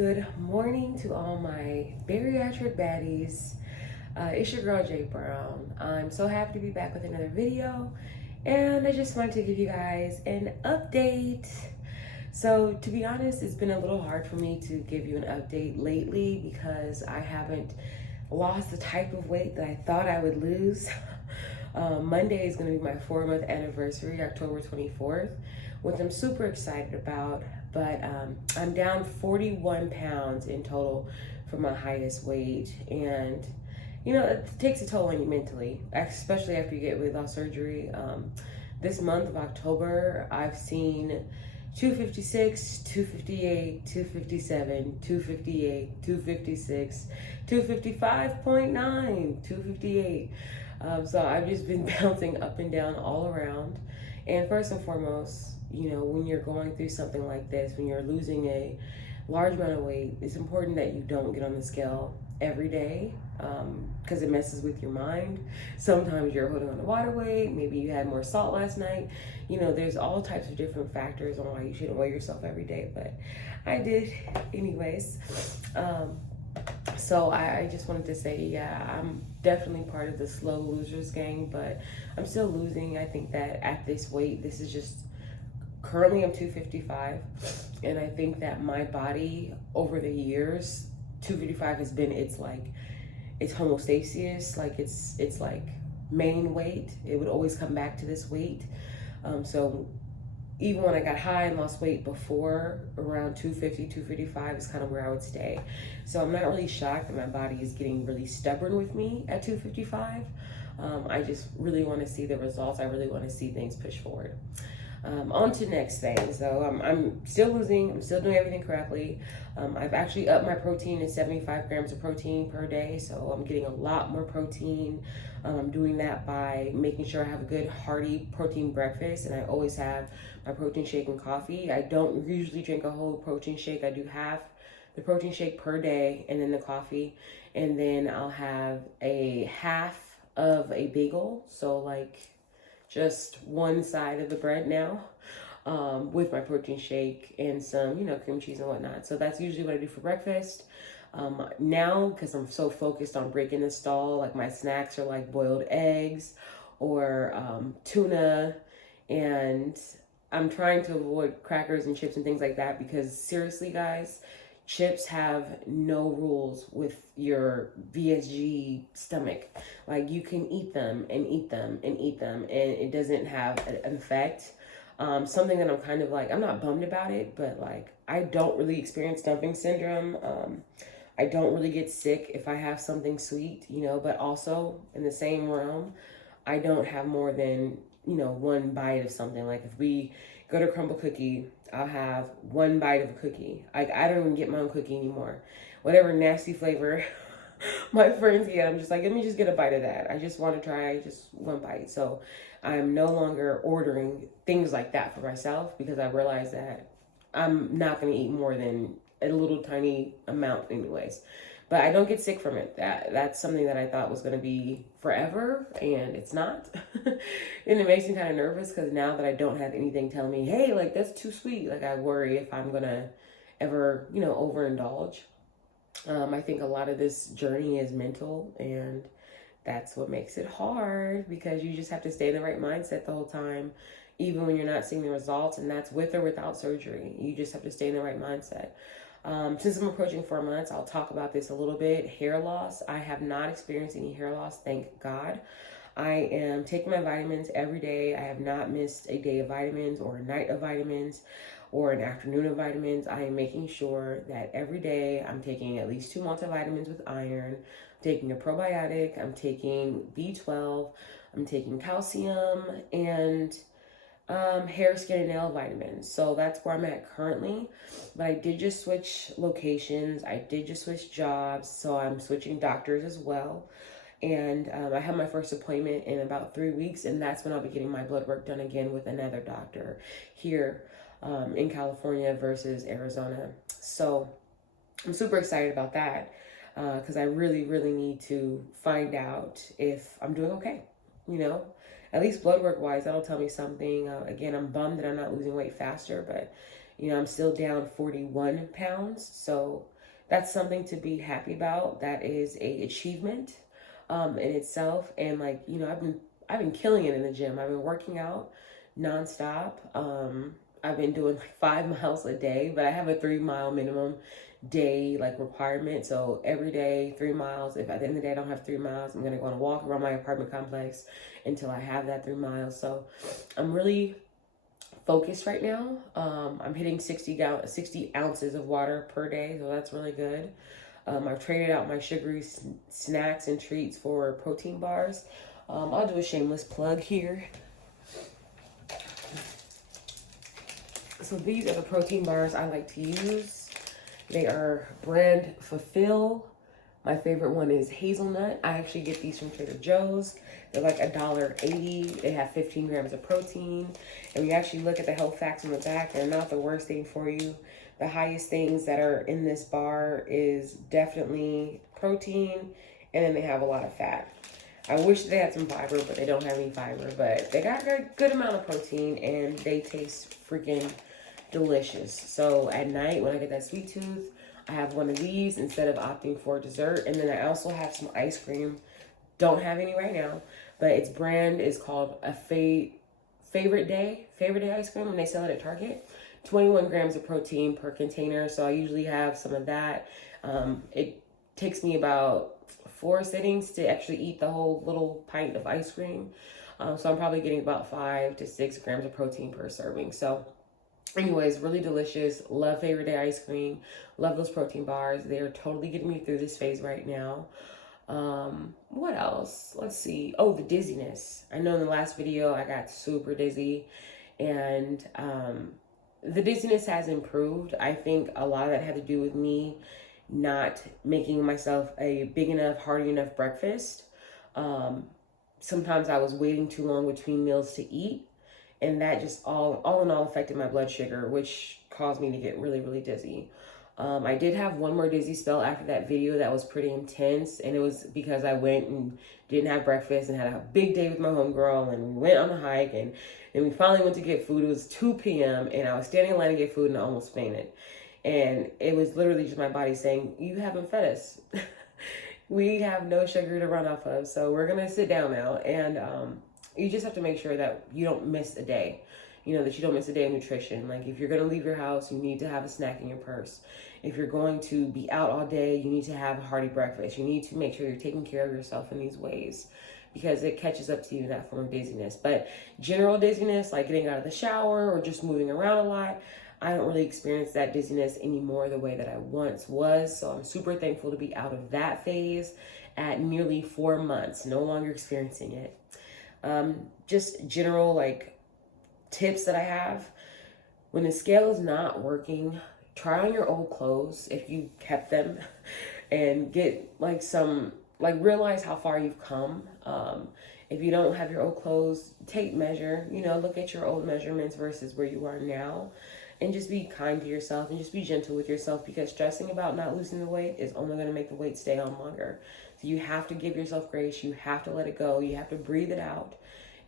Good morning to all my bariatric baddies. It's your girl Jay Brown. I'm so happy to be back with another video, and I just wanted to give you guys an update. So, to be honest, it's been a little hard for me to give you an update lately because I haven't lost the type of weight that I thought I would lose. Monday is going to be my 4-month anniversary, October 24th, which I'm super excited about. But I'm down 41 pounds in total from my highest weight. And, you know, it takes a toll on you mentally, especially after you get weight loss surgery. This month of October, I've seen 256, 258, 257, 258, 256, 255.9, 258. So I've just been bouncing up and down all around. And first and foremost, you know, when you're going through something like this, when you're losing a large amount of weight, it's important that you don't get on the scale every day because it messes with your mind. Sometimes you're holding on to water weight, maybe you had more salt last night. You know, there's all types of different factors on why you shouldn't weigh yourself every day, but I did anyways. So I just wanted to say, yeah, I'm definitely part of the slow losers gang, but I'm still losing. I think that at this weight, this is just, currently I'm 255, and I think that my body over the years, 255 has been its homostasis, like it's like main weight. It would always come back to this weight. So even when I got high and lost weight before, around 250, 255 is kind of where I would stay. So I'm not really shocked that my body is getting really stubborn with me at 255. I just really want to see the results. I really want to see things push forward. On to next things. So I'm still losing. I'm still doing everything correctly. I've actually upped my protein to 75 grams of protein per day. So I'm getting a lot more protein. I'm doing that by making sure I have a good hearty protein breakfast, and I always have my protein shake and coffee. I don't usually drink a whole protein shake. I do half the protein shake per day and then the coffee, and then I'll have a half of a bagel. So like just one side of the bread now, with my protein shake and some, you know, cream cheese and whatnot. So that's usually what I do for breakfast. Now, because I'm so focused on breaking the stall, like my snacks are like boiled eggs or tuna, and I'm trying to avoid crackers and chips and things like that because seriously, guys, chips have no rules with your VSG stomach. Like you can eat them and eat them and eat them, and it doesn't have an effect. Something that I'm kind of like, I'm not bummed about it, but like I don't really experience dumping syndrome. I don't really get sick if I have something sweet, you know, but also in the same realm, I don't have more than, you know, one bite of something. Like if we go to Crumble Cookie, I'll have one bite of a cookie. I don't even get my own cookie anymore. Whatever nasty flavor my friends get, I'm just like, let me just get a bite of that. I just want to try just one bite. So I'm no longer ordering things like that for myself because I realize that I'm not going to eat more than a little tiny amount anyways. But I don't get sick from it. That's something that I thought was going to be forever, and it's not. And it makes me kind of nervous because now that I don't have anything telling me, hey, like that's too sweet, like I worry if I'm going to ever, you know, overindulge. I think a lot of this journey is mental, and that's what makes it hard because you just have to stay in the right mindset the whole time, even when you're not seeing the results, and that's with or without surgery. You just have to stay in the right mindset. Since I'm approaching 4 months, I'll talk about this a little bit. Hair loss. I have not experienced any hair loss, thank God. I am taking my vitamins every day. I have not missed a day of vitamins or a night of vitamins or an afternoon of vitamins. I am making sure that every day I'm taking at least 2 multivitamins with iron, I'm taking a probiotic, I'm taking B12, I'm taking calcium, and hair, skin, and nail vitamins. So that's where I'm at currently. But I did just switch locations. I did just switch jobs. So I'm switching doctors as well. And I have my first appointment in about 3 weeks. And that's when I'll be getting my blood work done again with another doctor here in California versus Arizona. So I'm super excited about that because I really, really need to find out if I'm doing okay, you know? at least blood work wise, that'll tell me something. Again, I'm bummed that I'm not losing weight faster, but I'm still down 41 pounds. So that's something to be happy about. That is a achievement in itself. And like, I've been killing it in the gym. I've been working out nonstop. I've been doing like 5 miles a day, but I have a 3 mile minimum day like requirement. So every day, 3 miles. If at the end of the day I don't have 3 miles, I'm gonna go on a walk around my apartment complex until I have that 3 miles. So I'm really focused right now. I'm hitting 60 ounces of water per day, so that's really good. I've traded out my sugary snacks and treats for protein bars. I'll do a shameless plug here. So these are the protein bars I like to use. They are brand Fulfill. My favorite one is hazelnut. I actually get these from Trader Joe's. They're like $1.80. They have 15 grams of protein. And we actually look at the health facts on the back. They're not the worst thing for you. The highest things that are in this bar is definitely protein. And then they have a lot of fat. I wish they had some fiber, but they don't have any fiber. But they got a good amount of protein and they taste freaking delicious. So at night when I get that sweet tooth, I have one of these instead of opting for dessert. And then I also have some ice cream. Don't have any right now, but its brand is called a Favorite Day ice cream, and they sell it at Target. 21 grams of protein per container. So I usually have some of that. It takes me about 4 sittings to actually eat the whole little pint of ice cream. So I'm probably getting about 5 to 6 grams of protein per serving. So anyways, really delicious. Love Favorite Day ice cream. Love those protein bars. They are totally getting me through this phase right now. What else? Let's see. Oh, the dizziness. I know in the last video I got super dizzy, and the dizziness has improved. I think a lot of that had to do with me not making myself a big enough, hearty enough breakfast. Sometimes I was waiting too long between meals to eat, and that just all in all affected my blood sugar, which caused me to get really, really dizzy. I did have one more dizzy spell after that video that was pretty intense, and it was because I went and didn't have breakfast and had a big day with my homegirl, and we went on a hike, and then we finally went to get food. It was 2 p.m. and I was standing in line to get food and I almost fainted. And it was literally just my body saying, you haven't fed us. We have no sugar to run off of, so we're gonna sit down now. And you just have to make sure that you don't miss a day. That you don't miss a day of nutrition. Like if you're gonna leave your house, you need to have a snack in your purse. If you're going to be out all day, you need to have a hearty breakfast. You need to make sure you're taking care of yourself in these ways, because it catches up to you in that form of dizziness. But general dizziness, like getting out of the shower or just moving around a lot, I don't really experience that dizziness anymore the way that I once was. So I'm super thankful to be out of that phase at nearly 4 months, no longer experiencing it. Just general like tips that I have. When the scale is not working, try on your old clothes if you kept them and get like realize how far you've come. If you don't have your old clothes, take measure, look at your old measurements versus where you are now, and just be kind to yourself and just be gentle with yourself, because stressing about not losing the weight is only going to make the weight stay on longer. So you have to give yourself grace. You have to let it go. You have to breathe it out.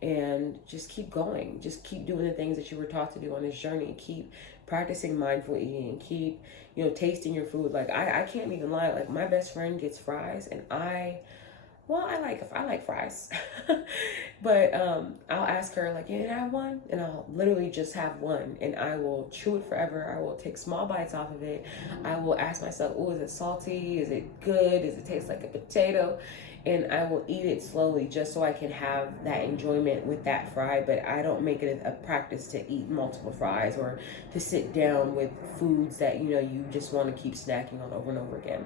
And just keep going. Just keep doing the things that you were taught to do on this journey. Keep practicing mindful eating. Keep, tasting your food. Like I can't even lie. Like my best friend gets fries, and I like fries, but I'll ask her like, "Can I have one?" And I'll literally just have one, and I will chew it forever. I will take small bites off of it. I will ask myself, "Oh, is it salty? Is it good? Does it taste like a potato?" And I will eat it slowly just so I can have that enjoyment with that fry. But I don't make it a practice to eat multiple fries or to sit down with foods that you just want to keep snacking on over and over again.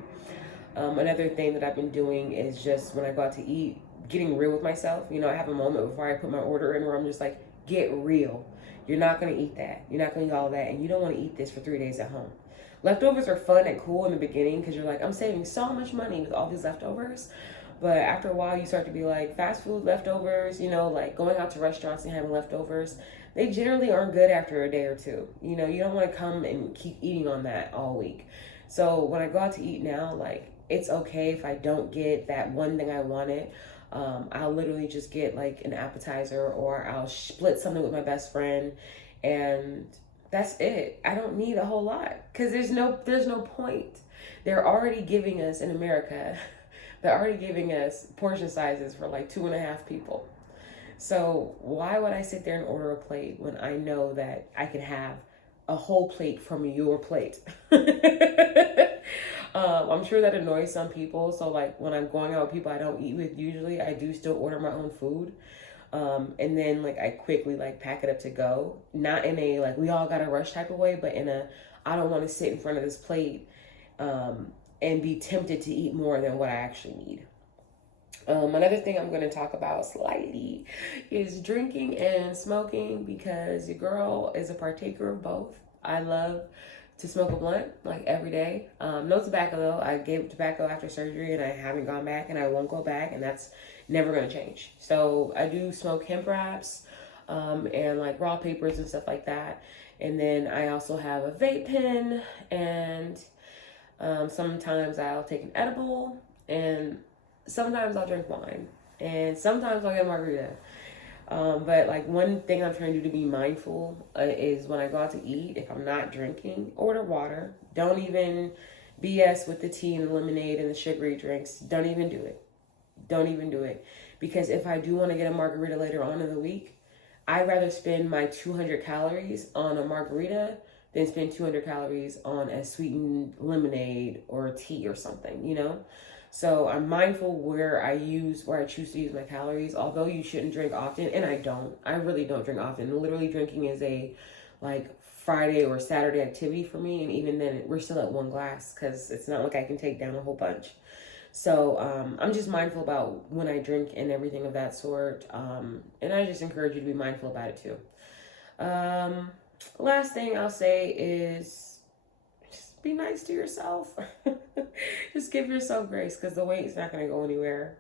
Another thing that I've been doing is just when I go out to eat, getting real with myself. I have a moment before I put my order in where I'm just like, get real. You're not going to eat that. You're not going to eat all that. And you don't want to eat this for 3 days at home. Leftovers are fun and cool in the beginning because you're like, I'm saving so much money with all these leftovers. But after a while, you start to be like, fast food leftovers, like going out to restaurants and having leftovers, they generally aren't good after a day or two. You don't want to come and keep eating on that all week. So when I go out to eat now, like, it's okay if I don't get that one thing I wanted. I'll literally just get like an appetizer, or I'll split something with my best friend, and that's it. I don't need a whole lot because there's no point. They're already giving us in America, they're already giving us portion sizes for like 2.5 people. So why would I sit there and order a plate when I know that I can have a whole plate from your plate? I'm sure that annoys some people. So like when I'm going out with people I don't eat with usually, I do still order my own food. And then like I quickly like pack it up to go. Not in a like we all gotta rush type of way, but in a I don't want to sit in front of this plate and be tempted to eat more than what I actually need. Another thing I'm going to talk about slightly is drinking and smoking, because your girl is a partaker of both. I love to smoke a blunt like every day. No tobacco though. I gave up tobacco after surgery and I haven't gone back and I won't go back, and that's never going to change. So I do smoke hemp wraps and like raw papers and stuff like that. And then I also have a vape pen, and sometimes I'll take an edible, and sometimes I'll drink wine, and sometimes I'll get a margarita. But like one thing I'm trying to do to be mindful is when I go out to eat, if I'm not drinking, order water. Don't even BS with the tea and the lemonade and the sugary drinks. Don't even do it. Don't even do it. Because if I do want to get a margarita later on in the week, I'd rather spend my 200 calories on a margarita than spend 200 calories on a sweetened lemonade or a tea or something, you know? So I'm mindful where I choose to use my calories, although you shouldn't drink often. And I really don't drink often. Literally drinking is a like Friday or Saturday activity for me. And even then we're still at one glass because it's not like I can take down a whole bunch. So I'm just mindful about when I drink and everything of that sort. And I just encourage you to be mindful about it too. Last thing I'll say is just be nice to yourself. Just give yourself grace, because the weight's not going to go anywhere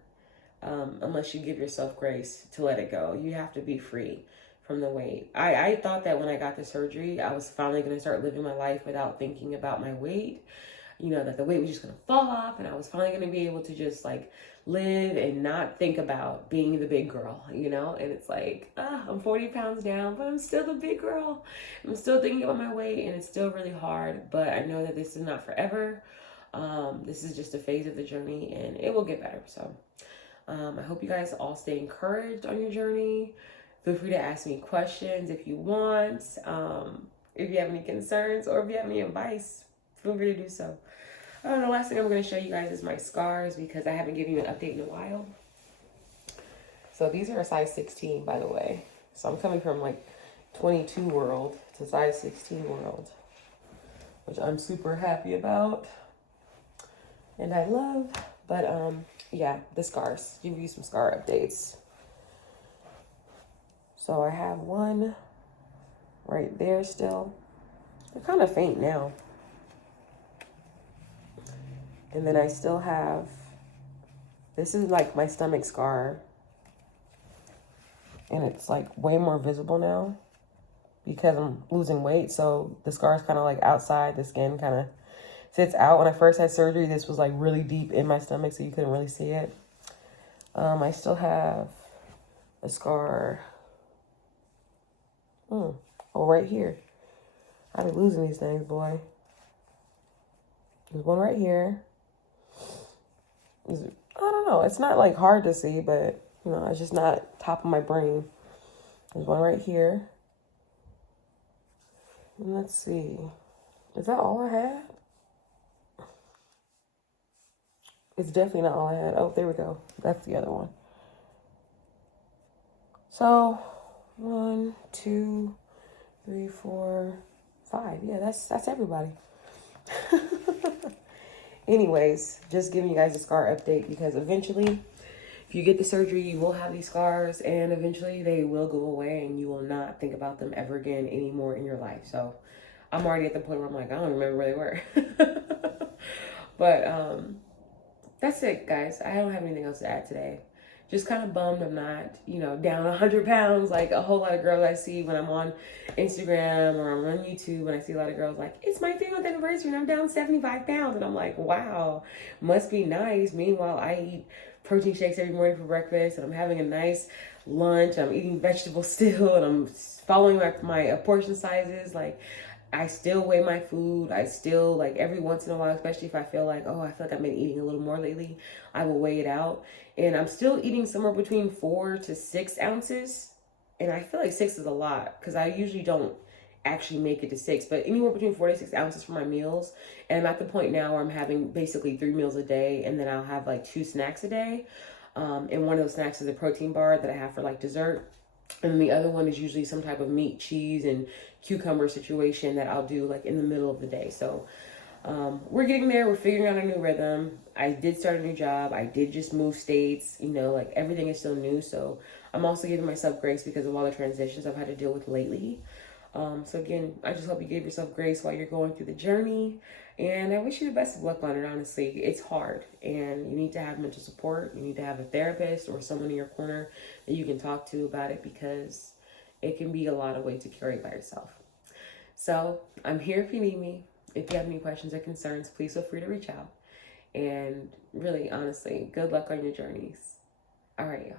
unless you give yourself grace to let it go. You have to be free from the weight. I thought that when I got the surgery, I was finally going to start living my life without thinking about my weight. You know, that the weight was just going to fall off, and I was finally going to be able to just like live and not think about being the big girl, you know? And it's like, I'm 40 pounds down, but I'm still the big girl. I'm still thinking about my weight, and it's still really hard, but I know that this is not forever. This is just a phase of the journey, and it will get better. So I hope you guys all stay encouraged on your journey. Feel free to ask me questions if you want. If you have any concerns or if you have any advice, feel free to do so. The last thing I'm going to show you guys is my scars, because I haven't given you an update in a while. So these are a size 16, by the way. So I'm coming from like 22 world to size 16 world, which I'm super happy about and I love. But yeah, the scars. Give you some scar updates. So I have one right there still. They're kind of faint now. And then I still have, this is like my stomach scar. And it's like way more visible now because I'm losing weight. So the scar is kind of like outside. The skin kind of sits out. When I first had surgery, this was like really deep in my stomach, so you couldn't really see it. I still have a scar. Oh, right here. I've been losing these things, boy. There's one right here. I don't know. It's not like hard to see, but you know, it's just not top of my brain. There's one right here. And let's see. Is that all I had? It's definitely not all I had. Oh, there we go. That's the other one. So 1, 2, 3, 4, 5. Yeah, that's everybody. Anyways, just giving you guys a scar update, because eventually, if you get the surgery, you will have these scars, and eventually they will go away, and you will not think about them ever again anymore in your life. So I'm already at the point where I'm like, I don't remember where they were. But that's it, guys. I don't have anything else to add today. Just kind of bummed I'm not, you know, down 100 pounds like a whole lot of girls I see when I'm on Instagram or I'm on YouTube, when I see a lot of girls like, it's my 50th anniversary and I'm down 75 pounds. And I'm like, wow, must be nice. Meanwhile, I eat protein shakes every morning for breakfast, and I'm having a nice lunch. I'm eating vegetables still, and I'm following my portion sizes. Like, I still weigh my food. I still, like, every once in a while, especially if I feel like, oh, I feel like I've been eating a little more lately, I will weigh it out. And I'm still eating somewhere between 4 to 6 ounces. And I feel like 6 is a lot because I usually don't actually make it to 6, but anywhere between 4 to 6 ounces for my meals. And I'm at the point now where I'm having basically 3 meals a day, and then I'll have like 2 snacks a day. And one of those snacks is a protein bar that I have for like dessert. And the other one is usually some type of meat, cheese, and cucumber situation that I'll do like in the middle of the day. So we're getting there. We're figuring out a new rhythm. I did start a new job. I did just move states. You know, like everything is still new. So I'm also giving myself grace because of all the transitions I've had to deal with lately. So again, I just hope you give yourself grace while you're going through the journey. And I wish you the best of luck on it, honestly. It's hard, and you need to have mental support. You need to have a therapist or someone in your corner that you can talk to about it, because it can be a lot of weight to carry by yourself. So I'm here if you need me. If you have any questions or concerns, please feel free to reach out. And really, honestly, good luck on your journeys. All right, y'all.